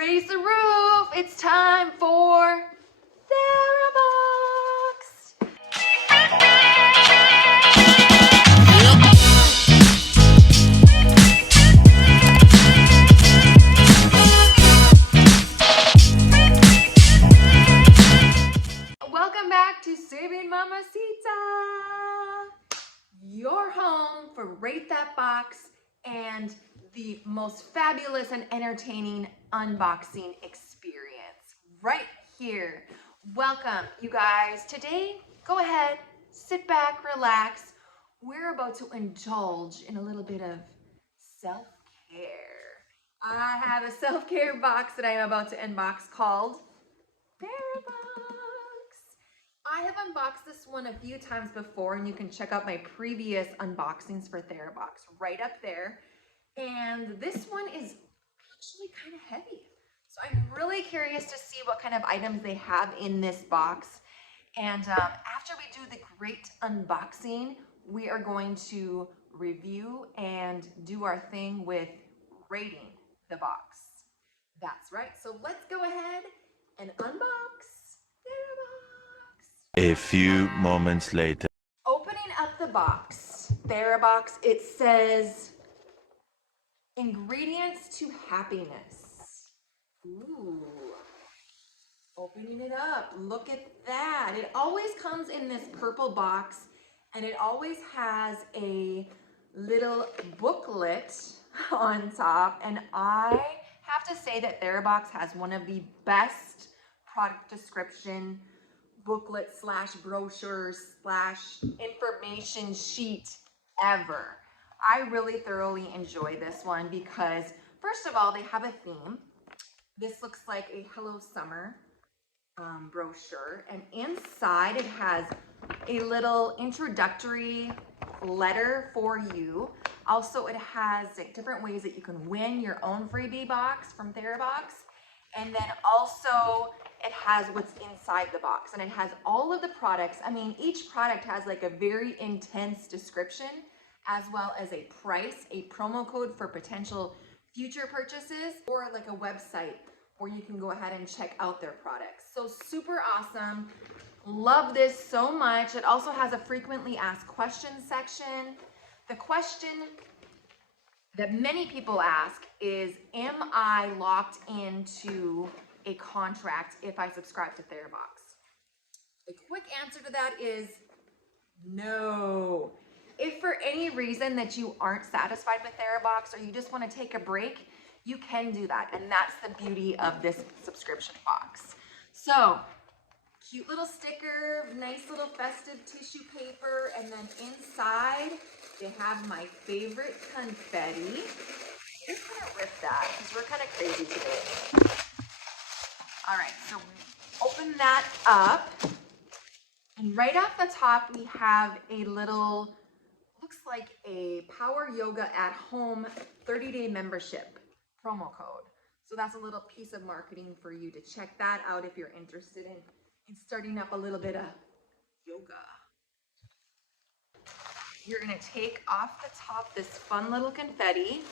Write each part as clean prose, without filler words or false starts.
Raise the roof. It's time for Therabox. Welcome back to Saving Mamacita, your home for Rate That Box and the most fabulous and entertaining unboxing experience right here. Welcome, you guys. Today, go ahead, sit back, relax. We're about to indulge in a little bit of self-care. I have a self-care box that I am about to unbox called Therabox. I have unboxed this one a few times before, and you can check out my previous unboxings for Therabox right up there. And this one is actually kind of heavy. So I'm really curious to see what kind of items they have in this box. And after we do the great unboxing, we are going to review and do our thing with rating the box. That's right. So let's go ahead and unbox Therabox. A few moments later. Opening up the box, Therabox, it says ingredients to happiness. Ooh. Opening it up, look at that. It always comes in this purple box, and it always has a little booklet on top. And I have to say that Therabox has one of the best product description booklet slash brochure slash information sheet ever. I really thoroughly enjoy this one because, first of all, they have a theme. This looks like a Hello Summer brochure, and inside it has a little introductory letter for you. Also, it has different ways that you can win your own freebie box from Therabox, and then also it has what's inside the box, and it has all of the products. I mean, each product has like a very intense description, as well as a price, a promo code for potential future purchases, or like a website where you can go ahead and check out their products. So super awesome. Love this so much. It also has a frequently asked questions section. The question that many people ask is, am I locked into a contract if I subscribe to Therabox? The quick answer to that is no. If for any reason that you aren't satisfied with Therabox, or you just want to take a break, you can do that. And that's the beauty of this subscription box. So, cute little sticker, nice little festive tissue paper, and then inside they have my favorite confetti. I'm just gonna rip that because we're kind of crazy today. All right, so open that up. And right off the top, we have a little, looks like a Power Yoga at Home 30-day membership promo code. So that's a little piece of marketing for you to check that out if you're interested in starting up a little bit of yoga. You're gonna take off the top this fun little confetti.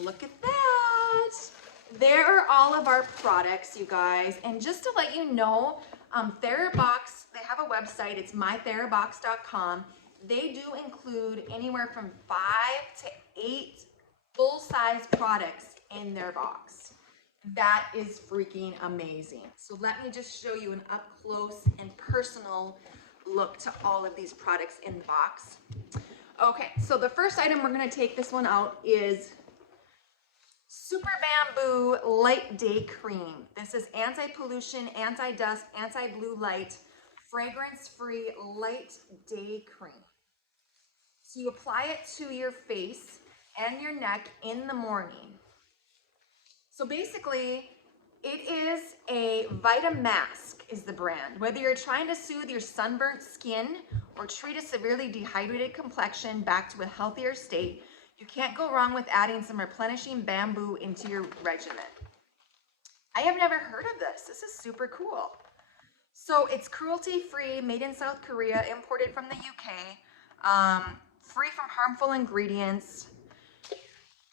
Look at that. There are all of our products, you guys. And just to let you know, Therabox, they have a website. It's mytherabox.com. They do include anywhere from 5 to 8 full-size products in their box. That is freaking amazing. So let me just show you an up-close and personal look to all of these products in the box. Okay, so the first item we're gonna take this one out is Super Bamboo Light Day Cream. This is anti-pollution, anti-dust, anti-blue light, fragrance-free light day cream. So you apply it to your face and your neck in the morning. So basically, it is a Vitamasques is the brand. Whether you're trying to soothe your sunburnt skin or treat a severely dehydrated complexion back to a healthier state, you can't go wrong with adding some replenishing bamboo into your regimen. I have never heard of this. This is super cool. So it's cruelty-free, made in South Korea, imported from the UK, free from harmful ingredients.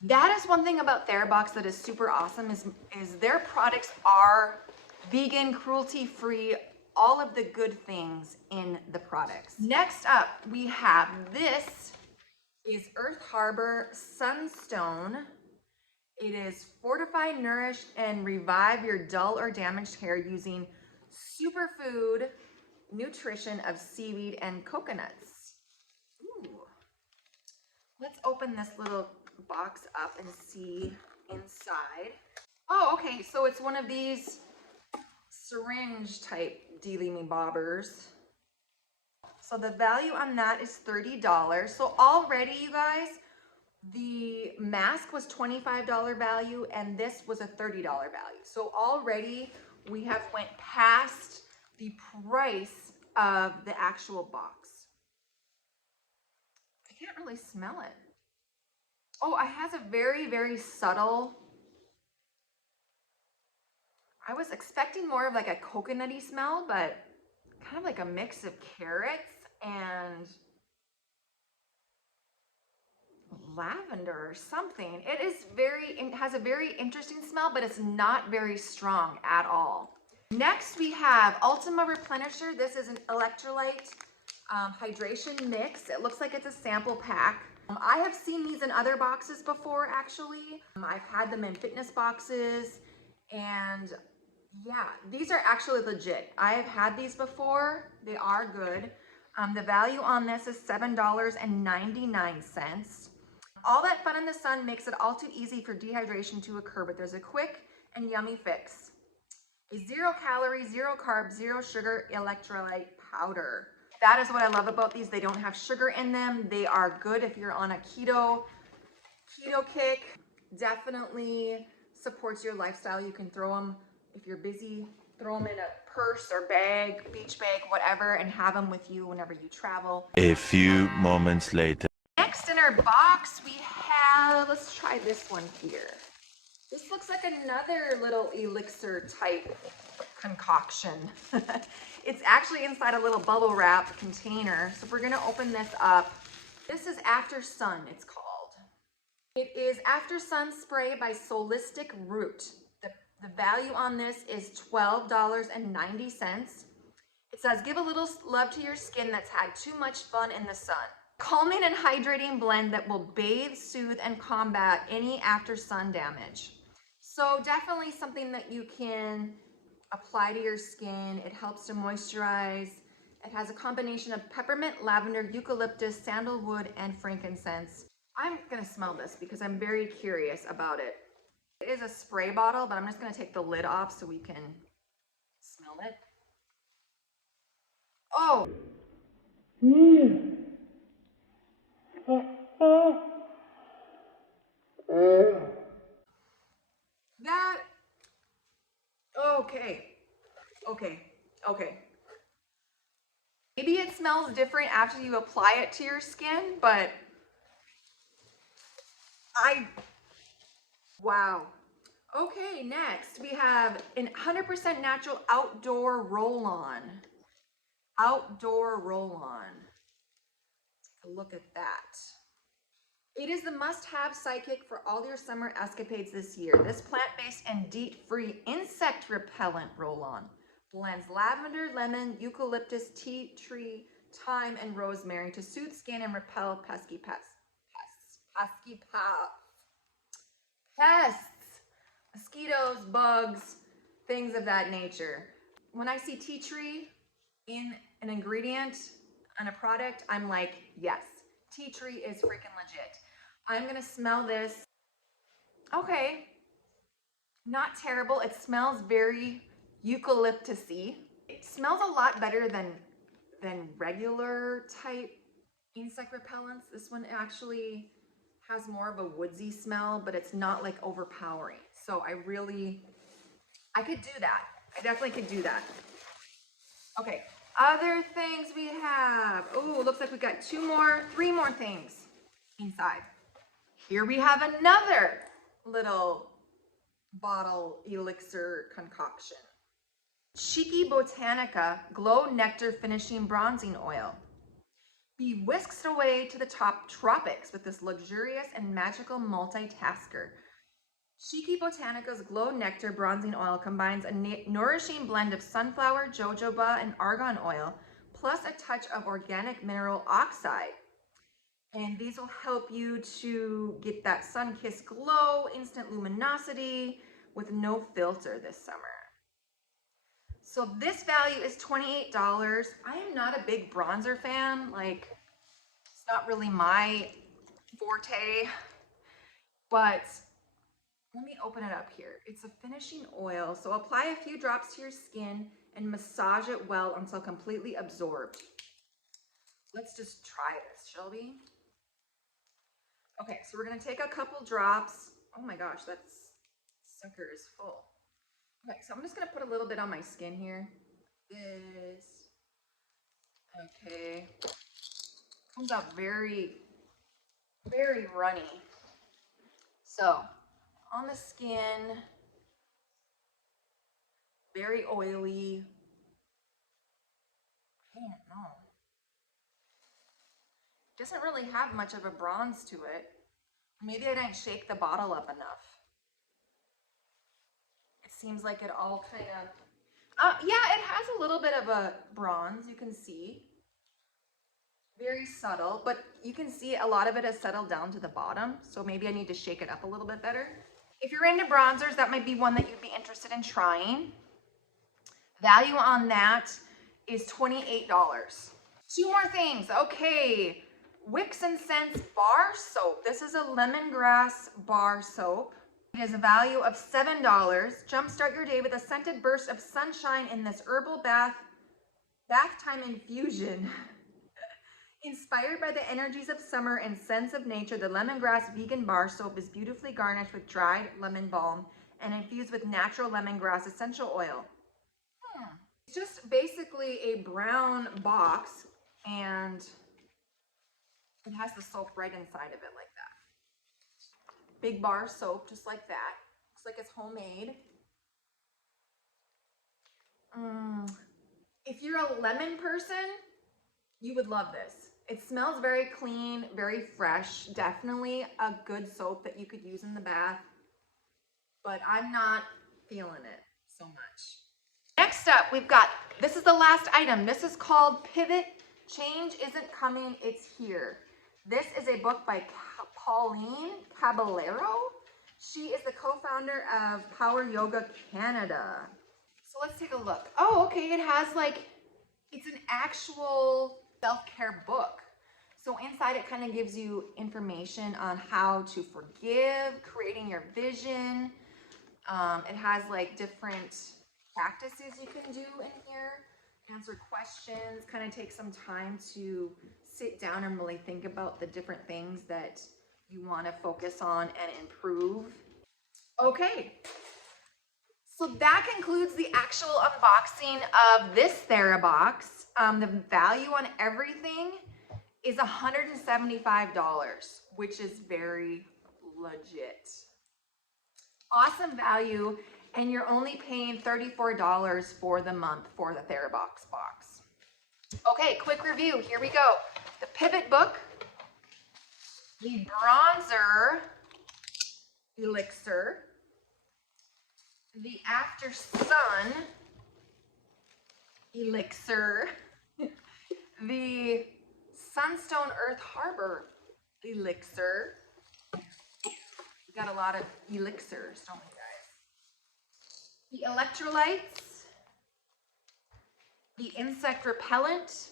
That is one thing about Therabox that is super awesome is their products are vegan, cruelty-free, all of the good things in the products. Next up, we have this is Earth Harbor Sunstone. It is fortify, nourish, and revive your dull or damaged hair using superfood nutrition of seaweed and coconuts. Ooh. Let's open this little box up and see inside. Oh, okay, so it's one of these syringe type dealy bobbers. So the value on that is $30. So already, you guys, the mask was $25 value and this was a $30 value. So already we have went past the price of the actual box. I can't really smell it. Oh, it has a very, very subtle, I was expecting more of like a coconutty smell, but kind of like a mix of carrots and lavender or something. It has a very interesting smell, but it's not very strong at all. Next we have Ultima Replenisher. This is an electrolyte hydration mix. It looks like it's a sample pack. I have seen these in other boxes before, actually. I've had them in fitness boxes, and yeah, these are actually legit. I have had these before. They are good. The value on this is $7.99. All that fun in the sun makes it all too easy for dehydration to occur, but there's a quick and yummy fix. A 0 calorie, 0 carb, 0 sugar electrolyte powder. That is what I love about these. They don't have sugar in them. They are good if you're on a keto kick. Definitely supports your lifestyle. You can throw them, if you're busy, throw them in a purse or bag, beach bag, whatever, and have them with you whenever you travel. A few moments later. Next in our box, we have, let's try this one here. This looks like another little elixir type concoction. It's actually inside a little bubble wrap container. So we're gonna open this up. This is After Sun, it's called. It is After Sun Spray by Soulistic Root. The value on this is $12.90. It says, give a little love to your skin that's had too much fun in the sun. Calming and hydrating blend that will bathe, soothe, and combat any after sun damage. So definitely something that you can apply to your skin. It helps to moisturize. It has a combination of peppermint, lavender, eucalyptus, sandalwood, and frankincense. I'm gonna smell this because I'm very curious about it. It is a spray bottle, but I'm just gonna take the lid off so we can smell it. Oh! That, okay. Maybe it smells different after you apply it to your skin, but wow. Okay, next we have an 100% natural outdoor roll-on. Outdoor roll-on. Take a look at that. It is the must-have sidekick for all your summer escapades this year. This plant-based and DEET-free insect repellent roll-on blends lavender, lemon, eucalyptus, tea tree, thyme, and rosemary to soothe skin and repel pesky pests. Mosquitoes, bugs, things of that nature. When I see tea tree in an ingredient on a product, I'm like, yes, tea tree is freaking legit. I'm gonna smell this. Okay, not terrible. It smells very eucalyptus-y. It smells a lot better than regular type insect repellents. This one actually has more of a woodsy smell, but it's not like overpowering. So I could do that. I definitely could do that. Okay, other things we have. Oh, looks like we got three more things inside. Here we have another little bottle elixir concoction. Chiky Botanica Glow Nectar Finishing Bronzing Oil. Be whisked away to the top tropics with this luxurious and magical multitasker. Chiky Botanica's Glow Nectar Bronzing Oil combines a nourishing blend of sunflower, jojoba, and argan oil, plus a touch of organic mineral oxide. And these will help you to get that sun-kissed glow, instant luminosity with no filter this summer. So this value is $28. I am not a big bronzer fan. Like, it's not really my forte, but let me open it up here. It's a finishing oil. So apply a few drops to your skin and massage it well until completely absorbed. Let's just try this, shall we? Okay, so we're gonna take a couple drops. Oh my gosh, that sucker is full. Okay, so I'm just gonna put a little bit on my skin here. This. Okay. Comes out very, very runny. So, on the skin, very oily. I don't know. Doesn't really have much of a bronze to it. Maybe I didn't shake the bottle up enough. It seems like it all kind of, yeah, it has a little bit of a bronze, you can see. Very subtle, but you can see a lot of it has settled down to the bottom, so maybe I need to shake it up a little bit better. If you're into bronzers, that might be one that you'd be interested in trying. Value on that is $28. Two more things. Okay, Wicks+Scents bar soap. This is a lemongrass bar soap. It has a value of $7. Jumpstart your day with a scented burst of sunshine in this herbal bath time infusion. Inspired by the energies of summer and scents of nature, the lemongrass vegan bar soap is beautifully garnished with dried lemon balm and infused with natural lemongrass essential oil. It's just basically a brown box, and it has the soap right inside of it like that. Big bar soap, just like that. Looks like it's homemade. If you're a lemon person, you would love this. It smells very clean, very fresh. Definitely a good soap that you could use in the bath, but I'm not feeling it so much. Next up, we've got, this is the last item. This is called Pivot. Change Isn't Coming, It's Here. This is a book by Pauline Caballero. She is the co-founder of Power Yoga Canada. So let's take a look. Oh, okay, it has like, it's an actual self-care book. So inside it kind of gives you information on how to forgive, creating your vision. It has like different practices you can do in here, answer questions, kind of take some time to sit down and really think about the different things that you want to focus on and improve. Okay, so that concludes the actual unboxing of this Therabox. The value on everything is $175, which is very legit. Awesome value, and you're only paying $34 for the month for the Therabox box. Okay, quick review, here we go. The Pivot book, the Bronzer Elixir, the After Sun Elixir, the Sunstone Earth Harbor Elixir. We got a lot of elixirs, don't we, guys? The Electrolytes, the Insect Repellent,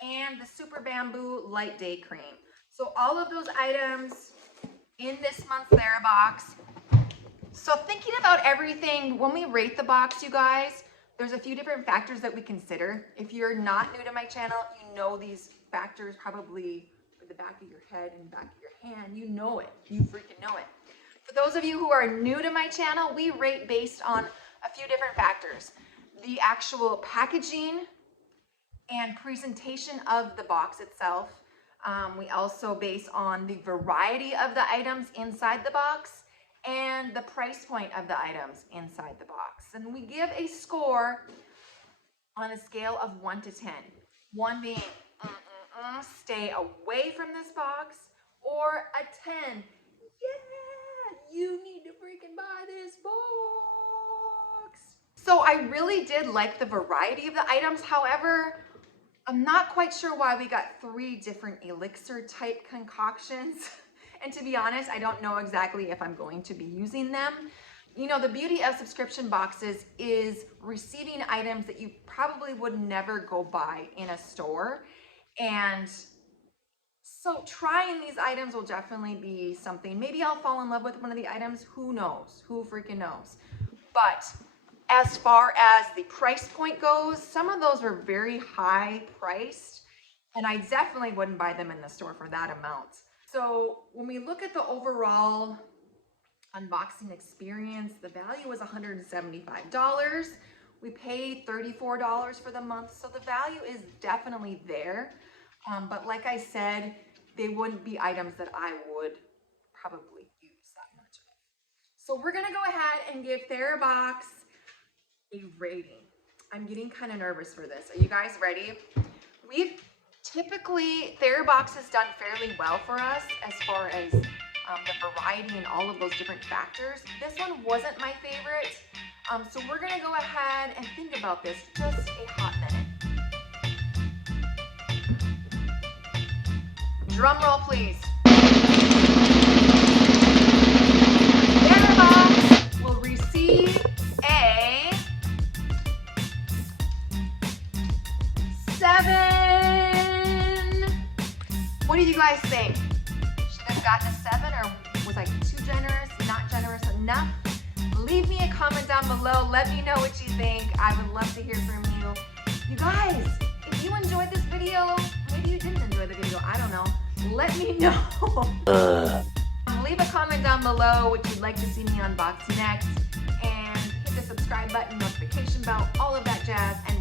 and the Super Bamboo Light Day Cream. So all of those items in this month's Therabox. So thinking about everything, when we rate the box, you guys, there's a few different factors that we consider. If you're not new to my channel, you know these factors probably at the back of your head and the back of your hand. You know it. You freaking know it. For those of you who are new to my channel, we rate based on a few different factors. The actual packaging and presentation of the box itself. We also base on the variety of the items inside the box and the price point of the items inside the box. And we give a score on a scale of 1 to 10. 1 being, stay away from this box, or a 10. Yeah, you need to freaking buy this box. So I really did like the variety of the items. However, I'm not quite sure why we got 3 different elixir type concoctions. And to be honest, I don't know exactly if I'm going to be using them. You know, the beauty of subscription boxes is receiving items that you probably would never go buy in a store. And so trying these items will definitely be something. Maybe I'll fall in love with one of the items. Who knows? Who freaking knows? But as far as the price point goes, some of those were very high priced, and I definitely wouldn't buy them in the store for that amount. So when we look at the overall unboxing experience, the value was $175. We paid $34 for the month, so the value is definitely there. But like I said, they wouldn't be items that I would probably use that much of. So we're gonna go ahead and give Therabox a rating. I'm getting kind of nervous for this. Are you guys ready? We've typically, Therabox has done fairly well for us as far as the variety and all of those different factors. This one wasn't my favorite. So we're gonna go ahead and think about this just a hot minute. Drum roll, please. Therabox will receive a 7. What do you guys think? Should have gotten a 7, or was I too generous, not generous enough? Leave me a comment down below. Let me know what you think. I would love to hear from you. You guys, if you enjoyed this video, maybe you didn't enjoy the video, I don't know. Let me know. Leave a comment down below what you'd like to see me unbox next, and hit the subscribe button, notification bell, all of that jazz. And